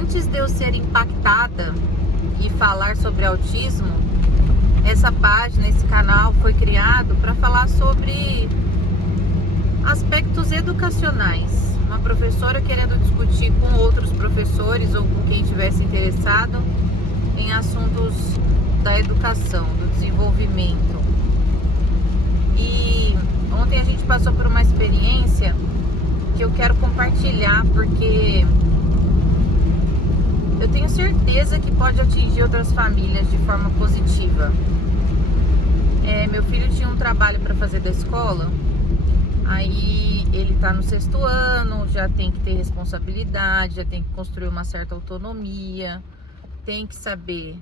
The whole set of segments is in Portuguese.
antes de eu ser impactada e falar sobre autismo, essa página, esse canal foi criado para falar sobre aspectos educacionais. Uma professora querendo discutir com outros professores ou com quem estivesse interessado em assuntos da educação, do desenvolvimento. E ontem a gente passou por uma experiência que eu quero compartilhar, porque eu tenho certeza que pode atingir outras famílias de forma positiva. Meu filho tinha um trabalho para fazer da escola, aí ele está no 6º ano, já tem que ter responsabilidade, já tem que construir uma certa autonomia, tem que saber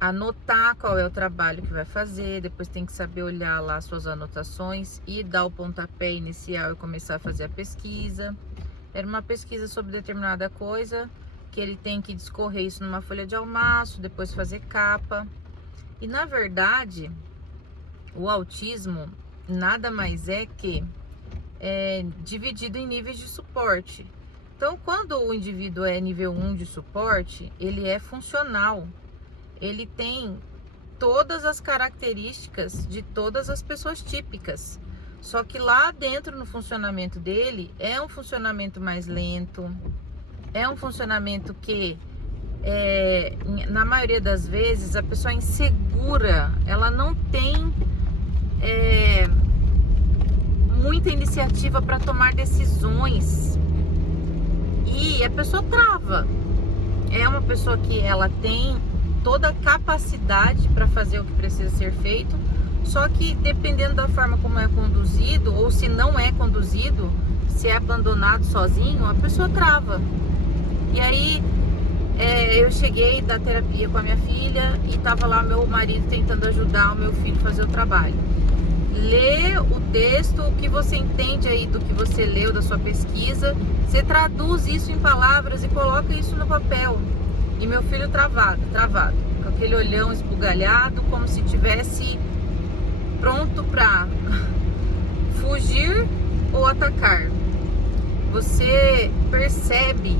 anotar qual é o trabalho que vai fazer, depois tem que saber olhar lá suas anotações e dar o pontapé inicial e começar a fazer a pesquisa. Era uma pesquisa sobre determinada coisa, que ele tem que discorrer isso numa folha de almaço, depois fazer capa. E na verdade, o autismo nada mais é que dividido em níveis de suporte. Então, quando o indivíduo é nível 1 de suporte, ele é funcional. Ele tem todas as características de todas as pessoas típicas. Só que lá dentro, no funcionamento dele, é um funcionamento mais lento, é um funcionamento que, na maioria das vezes, a pessoa é insegura, ela não tem muita iniciativa para tomar decisões e a pessoa trava. É uma pessoa que ela tem toda a capacidade para fazer o que precisa ser feito, só que dependendo da forma como é conduzido, ou se não é conduzido, se é abandonado sozinho, a pessoa trava. E aí eu cheguei da terapia com a minha filha e tava lá meu marido tentando ajudar o meu filho a fazer o trabalho. Lê o texto, o que você entende aí do que você leu, da sua pesquisa, você traduz isso em palavras e coloca isso no papel. E meu filho travado, com aquele olhão esbugalhado, como se tivesse pronto para fugir ou atacar. Você percebe,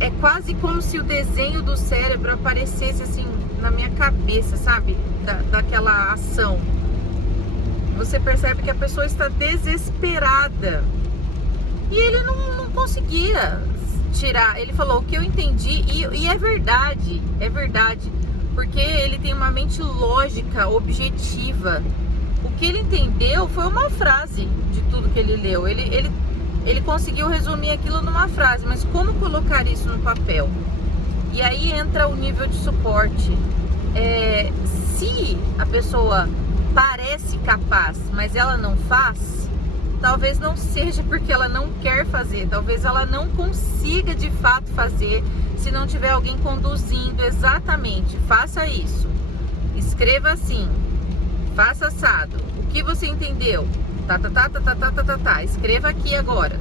é quase como se o desenho do cérebro aparecesse assim na minha cabeça, sabe? Daquela ação. Você percebe que a pessoa está desesperada. E ele não conseguia tirar. Ele falou o que eu entendi, e é verdade, porque ele tem uma mente lógica, objetiva. O que ele entendeu foi uma frase de tudo que ele leu. Ele conseguiu resumir aquilo numa frase, mas como colocar isso no papel? E aí entra o nível de suporte. Se a pessoa parece capaz, mas ela não faz, talvez não seja porque ela não quer fazer, talvez ela não consiga de fato fazer, se não tiver alguém conduzindo exatamente. Faça isso, escreva assim, faça assado, o que você entendeu? Escreva aqui agora,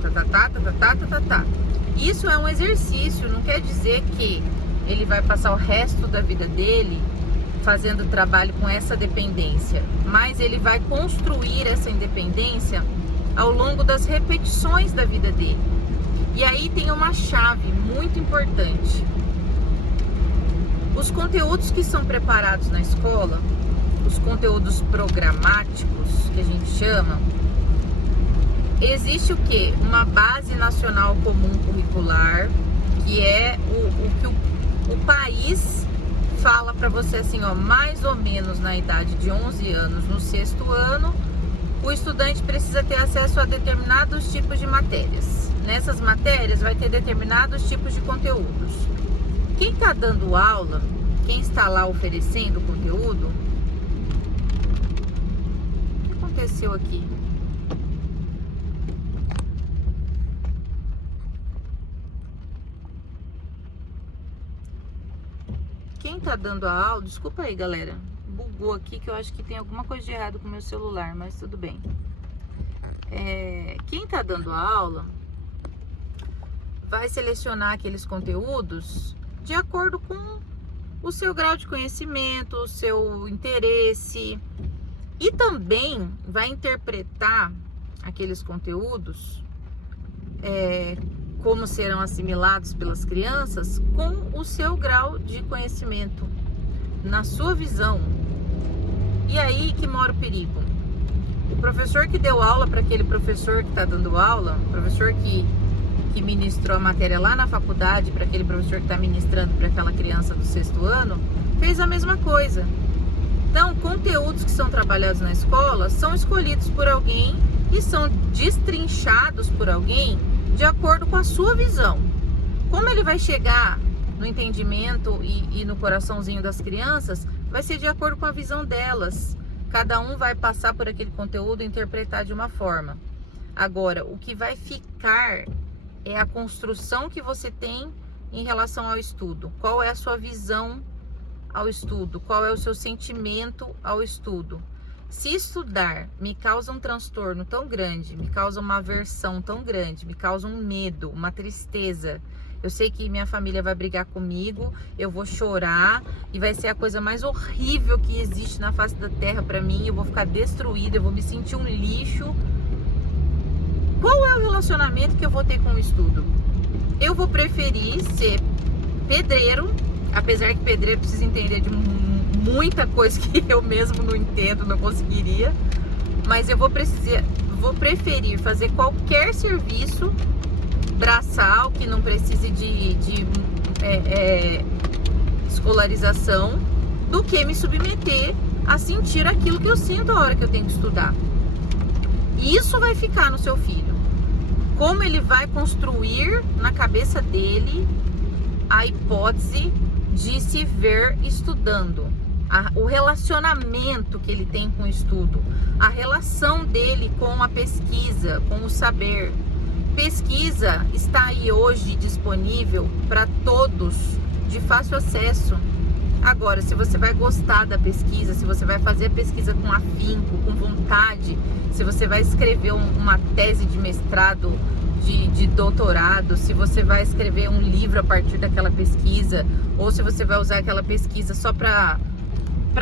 Isso é um exercício, não quer dizer que ele vai passar o resto da vida dele fazendo trabalho com essa dependência, mas ele vai construir essa independência ao longo das repetições da vida dele. E aí tem uma chave muito importante. Os conteúdos que são preparados na escola, os conteúdos programáticos, que a gente chama, existe o quê? Uma base nacional comum curricular, que é o que o país fala para você assim, ó, mais ou menos na idade de 11 anos, no 6º ano, o estudante precisa ter acesso a determinados tipos de matérias. Nessas matérias vai ter determinados tipos de conteúdos. Quem está dando aula, quem está lá oferecendo conteúdo, o que aconteceu aqui? Quem tá dando a aula, desculpa aí galera, bugou aqui que eu acho que tem alguma coisa de errado com o meu celular, mas tudo bem. Quem tá dando a aula vai selecionar aqueles conteúdos de acordo com o seu grau de conhecimento, o seu interesse, e também vai interpretar aqueles conteúdos como serão assimilados pelas crianças com o seu grau de conhecimento, na sua visão. E aí que mora o perigo. O professor que deu aula para aquele professor que está dando aula, o professor que ministrou a matéria lá na faculdade, para aquele professor que está ministrando para aquela criança do 6º ano, fez a mesma coisa. Então, conteúdos que são trabalhados na escola são escolhidos por alguém e são destrinchados por alguém de acordo com a sua visão. Como ele vai chegar no entendimento e no coraçãozinho das crianças, vai ser de acordo com a visão delas. Cada um vai passar por aquele conteúdo e interpretar de uma forma. Agora, o que vai ficar é a construção que você tem em relação ao estudo. Qual é a sua visão ao estudo? Qual é o seu sentimento ao estudo? Se estudar me causa um transtorno tão grande, me causa uma aversão tão grande, me causa um medo, uma tristeza, eu sei que minha família vai brigar comigo, eu vou chorar e vai ser a coisa mais horrível que existe na face da terra para mim, eu vou ficar destruída, eu vou me sentir um lixo. Qual é o relacionamento que eu vou ter com o estudo? Eu vou preferir ser pedreiro, apesar que pedreiro precisa entender de muita coisa que eu mesmo não entendo, não conseguiria, mas eu vou preferir fazer qualquer serviço braçal que não precise de escolarização do que me submeter a sentir aquilo que eu sinto a hora que eu tenho que estudar. E isso vai ficar no seu filho. Como ele vai construir na cabeça dele a hipótese de se ver estudando, o relacionamento que ele tem com o estudo, a relação dele com a pesquisa, com o saber. Pesquisa está aí hoje disponível para todos, de fácil acesso. Agora, se você vai gostar da pesquisa, se você vai fazer a pesquisa com afinco, com vontade, se você vai escrever uma tese de mestrado, de doutorado, se você vai escrever um livro a partir daquela pesquisa, ou se você vai usar aquela pesquisa só para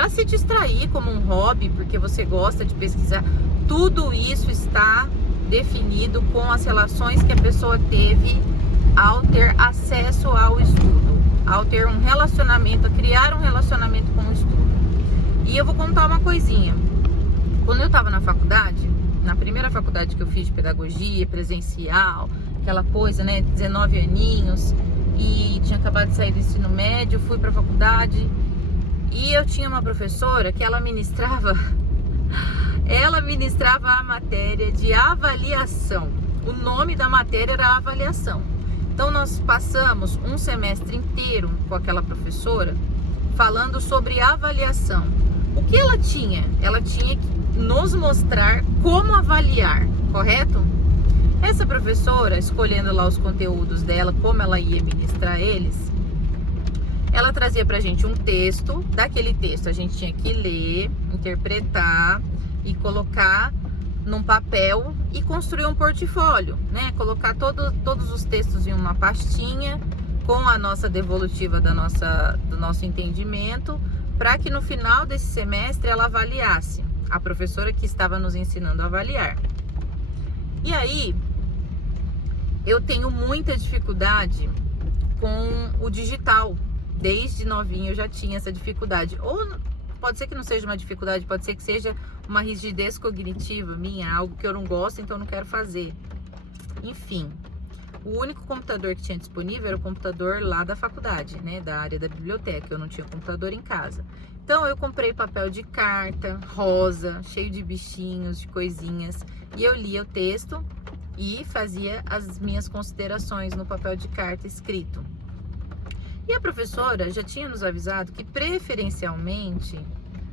se distrair como um hobby, porque você gosta de pesquisar, tudo isso está definido com as relações que a pessoa teve ao ter acesso ao estudo, ao ter um relacionamento, a criar um relacionamento com o estudo. E eu vou contar uma coisinha. Quando eu estava na faculdade, na primeira faculdade que eu fiz de pedagogia, presencial, aquela coisa, né, 19 aninhos, e tinha acabado de sair do ensino médio, fui para a faculdade, e eu tinha uma professora que ela ministrava a matéria de avaliação. O nome da matéria era avaliação. Então nós passamos um semestre inteiro com aquela professora falando sobre avaliação. O que ela tinha? Ela tinha que nos mostrar como avaliar, correto? Essa professora, escolhendo lá os conteúdos dela, como ela ia ministrar eles, ela trazia pra gente um texto. Daquele texto a gente tinha que ler, interpretar e colocar num papel e construir um portfólio, né? Colocar todos os textos em uma pastinha com a nossa devolutiva do nosso entendimento, para que no final desse semestre ela avaliasse, a professora que estava nos ensinando a avaliar. E aí, eu tenho muita dificuldade com o digital. Desde novinho eu já tinha essa dificuldade. Ou pode ser que não seja uma dificuldade, pode ser que seja uma rigidez cognitiva minha, algo que eu não gosto, então eu não quero fazer. Enfim, o único computador que tinha disponível era o computador lá da faculdade, né, da área da biblioteca. Eu não tinha computador em casa. Então eu comprei papel de carta rosa, cheio de bichinhos, de coisinhas, e eu lia o texto e fazia as minhas considerações no papel de carta escrito. E a professora já tinha nos avisado que preferencialmente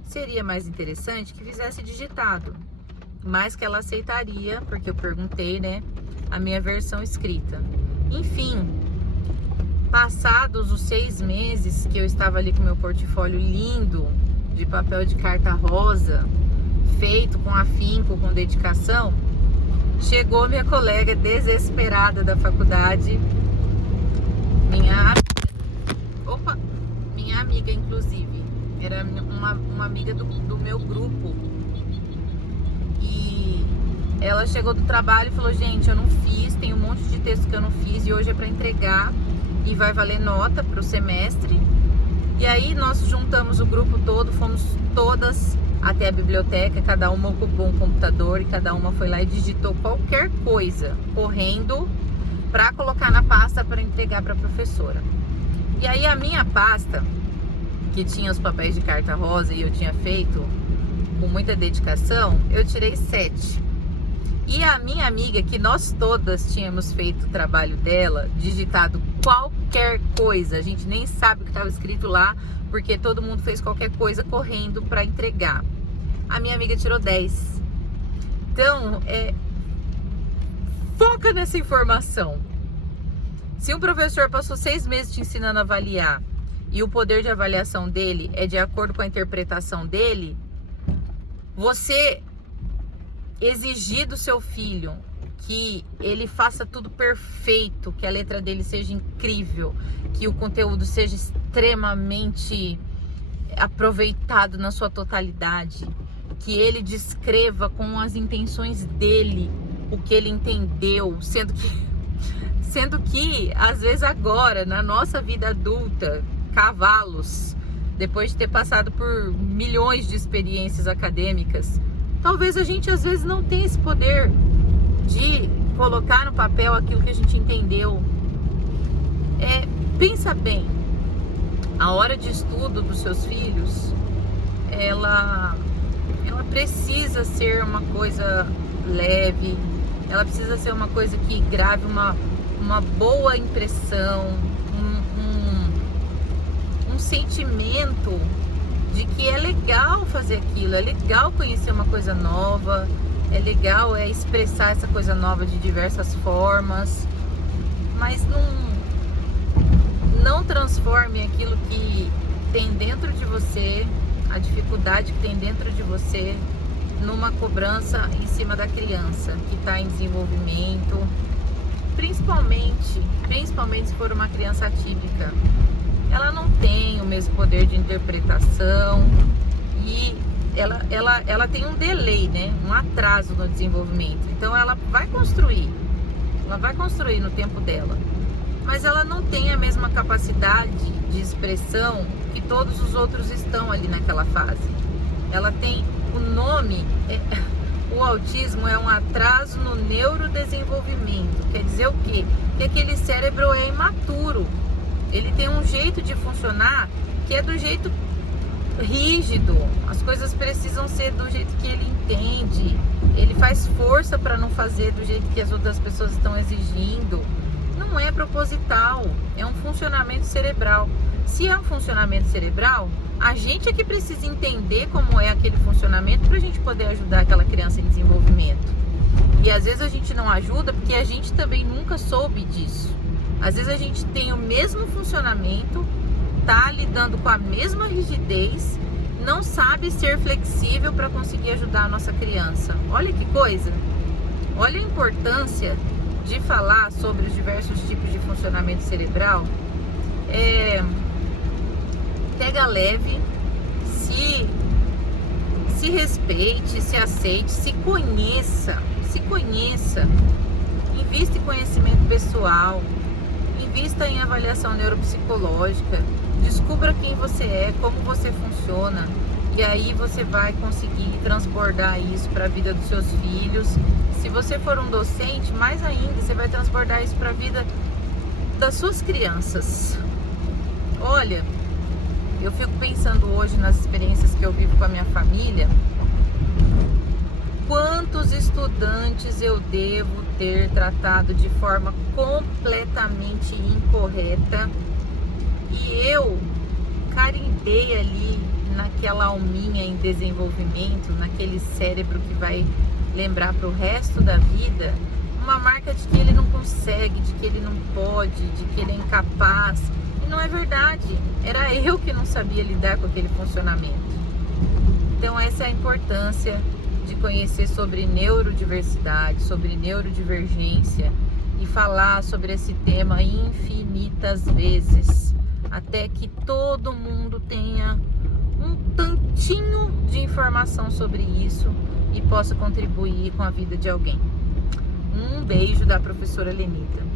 seria mais interessante que fizesse digitado, mas que ela aceitaria, porque eu perguntei, né, a minha versão escrita. Enfim, passados os 6 meses que eu estava ali com meu portfólio lindo, de papel de carta rosa, feito com afinco, com dedicação, chegou minha colega desesperada da faculdade, minha amiga, inclusive, era uma amiga do meu grupo, e ela chegou do trabalho e falou: gente, eu não fiz, tem um monte de texto que eu não fiz e hoje é para entregar e vai valer nota para o semestre. E aí nós juntamos o grupo todo, fomos todas até a biblioteca, cada uma ocupou um computador e cada uma foi lá e digitou qualquer coisa, correndo, para colocar na pasta para entregar para a professora. E aí a minha pasta, que tinha os papéis de carta rosa e eu tinha feito com muita dedicação, eu tirei 7. E a minha amiga, que nós todas tínhamos feito o trabalho dela, digitado qualquer coisa, a gente nem sabe o que estava escrito lá, porque todo mundo fez qualquer coisa correndo para entregar. A minha amiga tirou 10. Então, foca nessa informação. Se um professor passou 6 meses te ensinando a avaliar e o poder de avaliação dele é de acordo com a interpretação dele, você exigir do seu filho que ele faça tudo perfeito, que a letra dele seja incrível, que o conteúdo seja extremamente aproveitado na sua totalidade, que ele descreva com as intenções dele o que ele entendeu, sendo que às vezes agora, na nossa vida adulta, cavalos, depois de ter passado por milhões de experiências acadêmicas, talvez a gente às vezes não tenha esse poder de colocar no papel aquilo que a gente entendeu. Pensa bem, a hora de estudo dos seus filhos, ela precisa ser uma coisa leve, ela precisa ser uma coisa que grave uma boa impressão, um sentimento de que é legal fazer aquilo, é legal conhecer uma coisa nova, é legal expressar essa coisa nova de diversas formas, mas não transforme aquilo que tem dentro de você, a dificuldade que tem dentro de você, numa cobrança em cima da criança que está em desenvolvimento, principalmente se for uma criança atípica. Ela não tem o mesmo poder de interpretação e ela tem um delay, né? Um atraso no desenvolvimento. Então ela vai construir no tempo dela, mas ela não tem a mesma capacidade de expressão que todos os outros estão ali naquela fase. Ela tem o nome, o autismo é um atraso no neurodesenvolvimento. Quer dizer o quê? Que aquele cérebro é imaturo. Ele tem um jeito de funcionar que é do jeito rígido. As coisas precisam ser do jeito que ele entende. Ele faz força para não fazer do jeito que as outras pessoas estão exigindo. Não é proposital, é um funcionamento cerebral. Se é um funcionamento cerebral, a gente é que precisa entender como é aquele funcionamento para a gente poder ajudar aquela criança em desenvolvimento. E às vezes a gente não ajuda porque a gente também nunca soube disso. Às vezes a gente tem o mesmo funcionamento, tá lidando com a mesma rigidez, não sabe ser flexível para conseguir ajudar a nossa criança. Olha que coisa! Olha a importância de falar sobre os diversos tipos de funcionamento cerebral. Pega leve, se respeite, se aceite, se conheça, invista em conhecimento pessoal, invista em avaliação neuropsicológica, descubra quem você é, como você funciona, e aí você vai conseguir transbordar isso para a vida dos seus filhos. Se você for um docente, mais ainda, você vai transbordar isso para a vida das suas crianças. Olha, eu fico pensando hoje nas experiências que eu vivo com a minha família, quantos estudantes eu devo ter tratado de forma completamente incorreta e eu carimbei ali naquela alminha em desenvolvimento, naquele cérebro que vai lembrar para o resto da vida uma marca de que ele não consegue, de que ele não pode, de que ele é incapaz. E não é verdade, era eu que não sabia lidar com aquele funcionamento. Então essa é a importância de conhecer sobre neurodiversidade, sobre neurodivergência e falar sobre esse tema infinitas vezes, até que todo mundo tenha um tantinho de informação sobre isso e possa contribuir com a vida de alguém. Um beijo da professora Lenita.